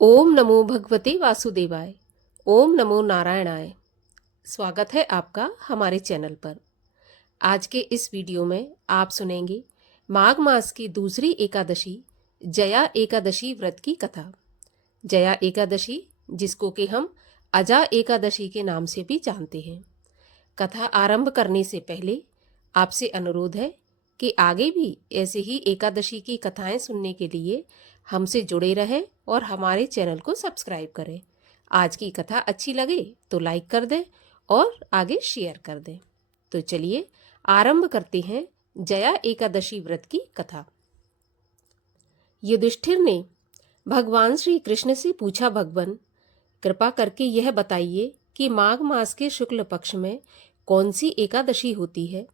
ओम नमो भगवते वासुदेवाय। ओम नमो नारायणाय। स्वागत है आपका हमारे चैनल पर। आज के इस वीडियो में आप सुनेंगे माघ मास की दूसरी एकादशी जया एकादशी व्रत की कथा। जया एकादशी, जिसको कि हम अजा एकादशी के नाम से भी जानते हैं। कथा आरंभ करने से पहले आपसे अनुरोध है कि आगे भी ऐसे ही एकादशी की कथाएं सुनने के लिए हमसे जुड़े रहें और हमारे चैनल को सब्सक्राइब करें। आज की कथा अच्छी लगे तो लाइक कर दें और आगे शेयर कर दें। तो चलिए आरंभ करते हैं जया एकादशी व्रत की कथा। युधिष्ठिर ने भगवान श्री कृष्ण से पूछा, भगवान कृपा करके यह बताइए कि माघ मास के शुक्ल पक्ष में कौन सी एकादशी होती है,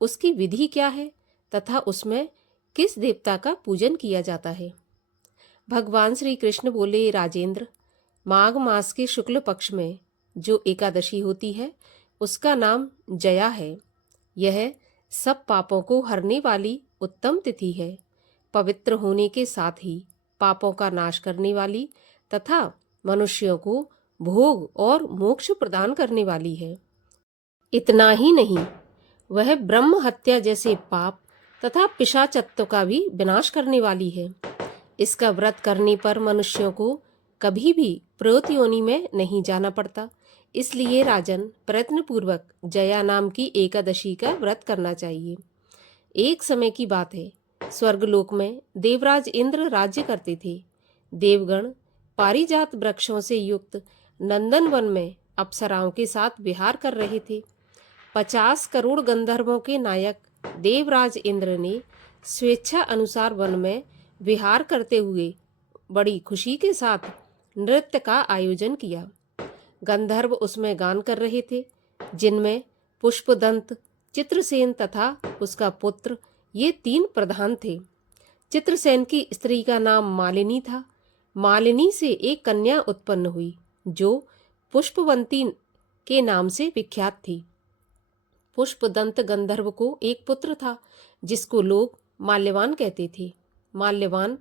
उसकी विधि क्या है तथा उसमें किस देवता का पूजन किया जाता है। भगवान श्री कृष्ण बोले, राजेंद्र, माघ मास के शुक्ल पक्ष में जो एकादशी होती है उसका नाम जया है। यह सब पापों को हरने वाली उत्तम तिथि है, पवित्र होने के साथ ही पापों का नाश करने वाली तथा मनुष्यों को भोग और मोक्ष प्रदान करने वाली है। इतना ही नहीं, वह ब्रह्म हत्या जैसे पाप तथा पिशाचत्व का भी विनाश करने वाली है। इसका व्रत करने पर मनुष्यों को कभी भी प्रेत योनि में नहीं जाना पड़ता। इसलिए राजन, प्रयत्नपूर्वक जया नाम की एकादशी का व्रत करना चाहिए। एक समय की बात है, स्वर्गलोक में देवराज इंद्र राज्य करते थे। देवगण पारिजात वृक्षों से युक्त नंदन वन में अप्सराओं के साथ विहार कर रहे थे। 50 करोड़ गंधर्वों के नायक देवराज इंद्र ने स्वेच्छा अनुसार वन में विहार करते हुए बड़ी खुशी के साथ नृत्य का आयोजन किया। गंधर्व उसमें गान कर रहे थे, जिनमें पुष्पदंत, चित्रसेन तथा उसका पुत्र, ये 3 प्रधान थे। चित्रसेन की स्त्री का नाम मालिनी था। मालिनी से एक कन्या उत्पन्न हुई जो पुष्पवंती के नाम से विख्यात थी। पुष्पदंत गंधर्व को एक पुत्र था जिसको लोग माल्यवान कहते थे। माल्यवान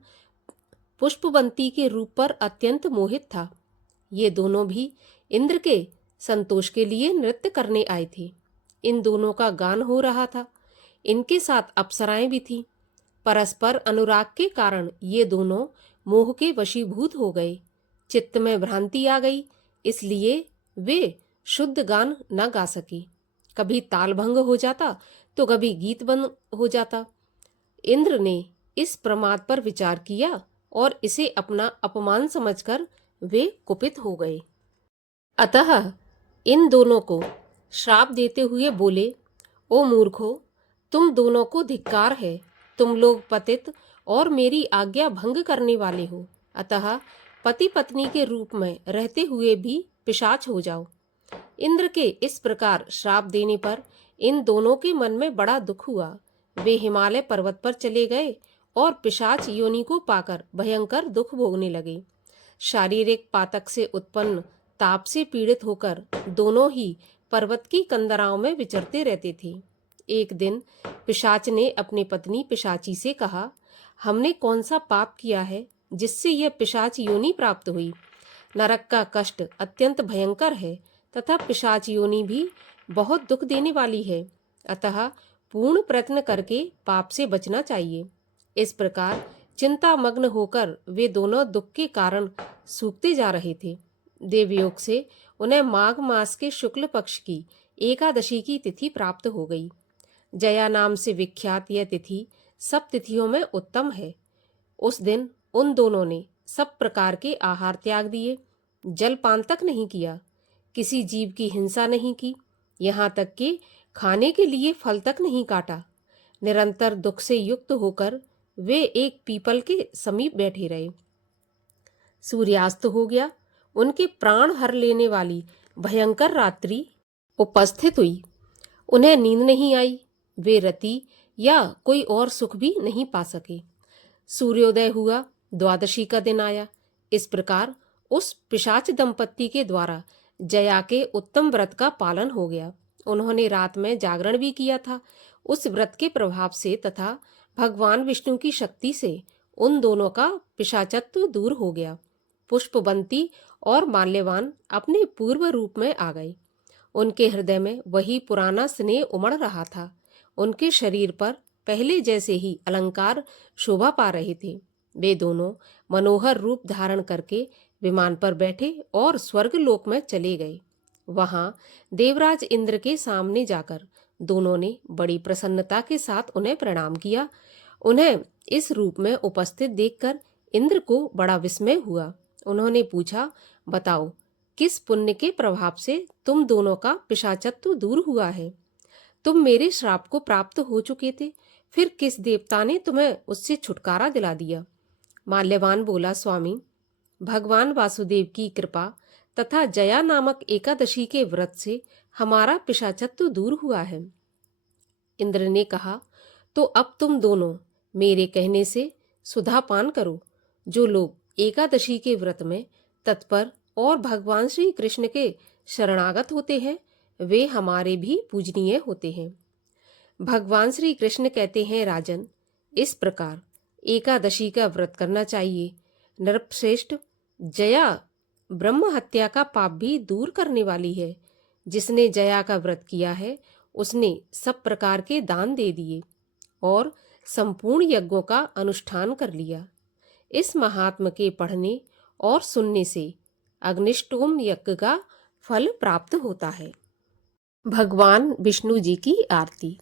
पुष्पवंती के रूप पर अत्यंत मोहित था। ये दोनों भी इंद्र के संतोष के लिए नृत्य करने आए थे। इन दोनों का गान हो रहा था। इनके साथ अप्सराएं भी थीं। परस्पर अनुराग के कारण ये दोनों मोह के वशीभूत हो गए। चित्त में भ्रांति आ गई, इसलिए वे शुद्ध गान न गा सके। कभी ताल भंग हो जाता तो कभी गीत बंद हो जाता। इंद्र ने इस प्रमाद पर विचार किया और इसे अपना अपमान समझकर वे कुपित हो गए। अतः इन दोनों को श्राप देते हुए बोले, ओ मूर्खो, तुम दोनों को धिक्कार है। तुम लोग पतित और मेरी आज्ञा भंग करने वाले हो। अतः पति पत्नी के रूप में रहते हुए भी पिशाच हो जाओ। इंद्र के इस प्रकार श्राप देने पर इन दोनों के मन में बड़ा दुख हुआ। वे हिमालय पर्वत पर चले गए और पिशाच योनि को पाकर भयंकर दुख भोगने लगे। शारीरिक पातक से उत्पन्न ताप से पीड़ित होकर दोनों ही पर्वत की कंदराओं में विचरते रहते थे। एक दिन पिशाच ने अपनी पत्नी पिशाची से कहा, हमने कौन सा पाप किया है जिससे यह पिशाच योनि प्राप्त हुई। नरक का कष्ट अत्यंत भयंकर है तथा पिशाच योनि भी बहुत दुख देने वाली है। अतः पूर्ण प्रयत्न करके पाप से बचना चाहिए। इस प्रकार चिंतामग्न होकर वे दोनों दुख के कारण सूखते जा रहे थे। देवयोग से उन्हें माघ मास के शुक्ल पक्ष की एकादशी की तिथि प्राप्त हो गई। जया नाम से विख्यात यह तिथि सब तिथियों में उत्तम है। उस दिन उन दोनों ने सब प्रकार के आहार त्याग दिए, जलपान तक नहीं किया, किसी जीव की हिंसा नहीं की, यहाँ तक कि खाने के लिए फल तक नहीं काटा। निरंतर दुख से युक्त होकर वे एक पीपल के समीप बैठे रहे। सूर्यास्त हो गया। उनके प्राण हर लेने वाली भयंकर रात्रि उपस्थित हुई। उन्हें नींद नहीं आई। वे रति या कोई और सुख भी नहीं पा सके। सूर्योदय हुआ। द्वादशी का दिन आया। इस प्रकार उस पिशाच दंपत्ति के द्वारा जया के उत्तम व्रत का पालन हो गया। उन्होंने रात में जागरण भी किया था। उस व्रत के प्रभाव से तथा भगवान विष्णु की शक्ति से उन दोनों का पिशाचत्व दूर हो गया। पुष्पवंती और माल्यवान अपने पूर्व रूप में आ गए। उनके हृदय में वही पुराना स्नेह उमड़ रहा था। उनके शरीर पर पहले जैसे ही अलंकार शोभा पा रहे थे। वे दोनों मनोहर रूप धारण करके विमान पर बैठे और स्वर्ग लोक में चले गए। वहां देवराज इंद्र के सामने जाकर दोनों ने बड़ी प्रसन्नता के साथ उन्हें प्रणाम किया। उन्हें इस रूप में उपस्थित देखकर इंद्र को बड़ा विस्मय हुआ। उन्होंने पूछा, बताओ, किस पुण्य के प्रभाव से तुम दोनों का पिशाचत्व दूर हुआ है? तुम मेरे श्राप को प्राप्त हो चुके थे, फिर किस देवता ने तुम्हें उससे छुटकारा दिला दिया? माल्यवान बोला, स्वामी, भगवान वासुदेव की कृपा तथा जया नामक एकादशी के व्रत से हमारा पिशाचत्व दूर हुआ है। इंद्र ने कहा, तो अब तुम दोनों मेरे कहने से सुधा पान करो। जो लोग एकादशी के व्रत में तत्पर और भगवान श्री कृष्ण के शरणागत होते हैं, वे हमारे भी पूजनीय होते हैं। भगवान श्री कृष्ण कहते हैं, राजन, इस प्रकार एकादशी का व्रत करना चाहिए। नरश्रेष्ठ, जया ब्रह्म हत्या का पाप भी दूर करने वाली है। जिसने जया का व्रत किया है, उसने सब प्रकार के दान दे दिए और संपूर्ण यज्ञों का अनुष्ठान कर लिया। इस महात्म के पढ़ने और सुनने से अग्निष्टोम यज्ञ का फल प्राप्त होता है। भगवान विष्णु जी की आरती।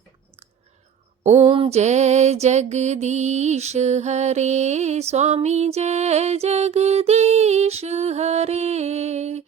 ओम जय जगदीश हरे, स्वामी जय जगदीश हरे।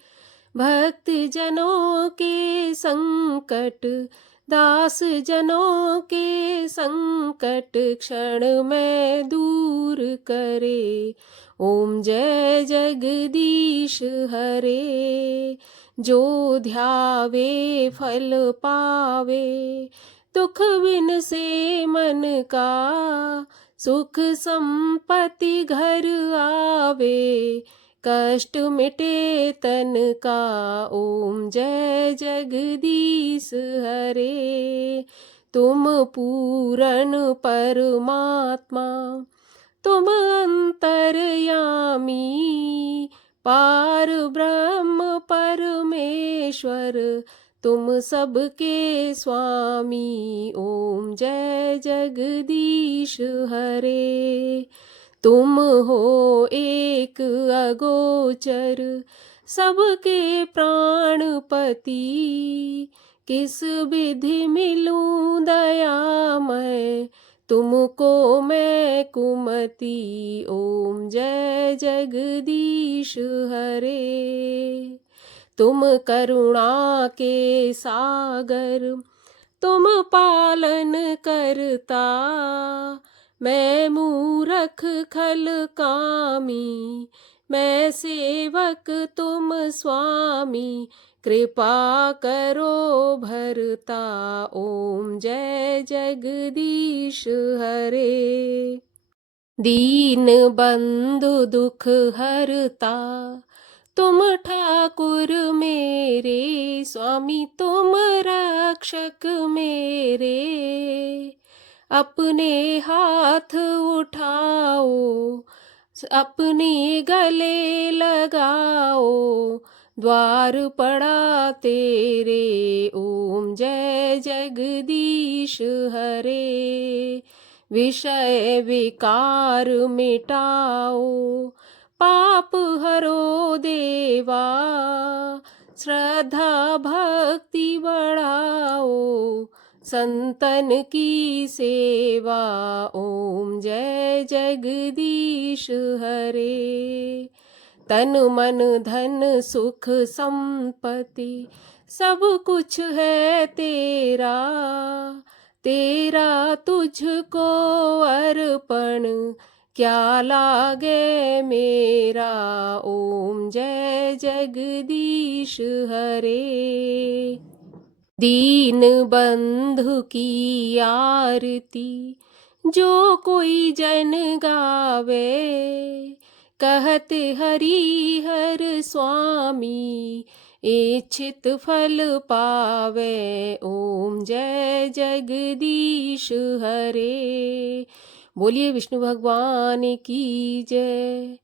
भक्त जनों के संकट, दास जनों के संकट क्षण में दूर करे। ओम जय जगदीश हरे। जो ध्यावे फल पावे, दुख बिन से मन का, सुख संपत्ति घर आवे, कष्ट मिटे तन का। ओम जय जगदीश हरे। तुम पूरन परमात्मा, तुम अंतर्यामी, पार ब्रह्म परमेश्वर, तुम सबके स्वामी। ओम जय जगदीश हरे। तुम हो एक अगोचर, सबके प्राणपति, किस विधि मिलूं दयामय, तुमको मैं कुमति। ओम जय जगदीश हरे। तुम करुणा के सागर, तुम पालन करता, मैं मूरख खल कामी, मैं सेवक तुम स्वामी, कृपा करो भरता। ओम जय जगदीश हरे। दीन बंधु दुख हरता, तुम ठाकुर मेरे, स्वामी तुम रक्षक मेरे। अपने हाथ उठाओ, अपने गले लगाओ, द्वार पड़ा तेरे। ओम जय जगदीश हरे। विषय विकार मिटाओ, पाप हरो देवा, श्रद्धा भक्ति बढ़ाओ, संतन की सेवा। ओम जय जगदीश हरे। तन मन धन सुख संपत्ति, सब कुछ है तेरा, तेरा तुझको अर्पण, क्या लागे मेरा। ओम जय जगदीश हरे। दीन बंधु की आरती, जो कोई जन गावे, कहत हरि हर स्वामी, इच्छित फल पावे। ओम जय जगदीश हरे। बोलिए विष्णु भगवान की जय।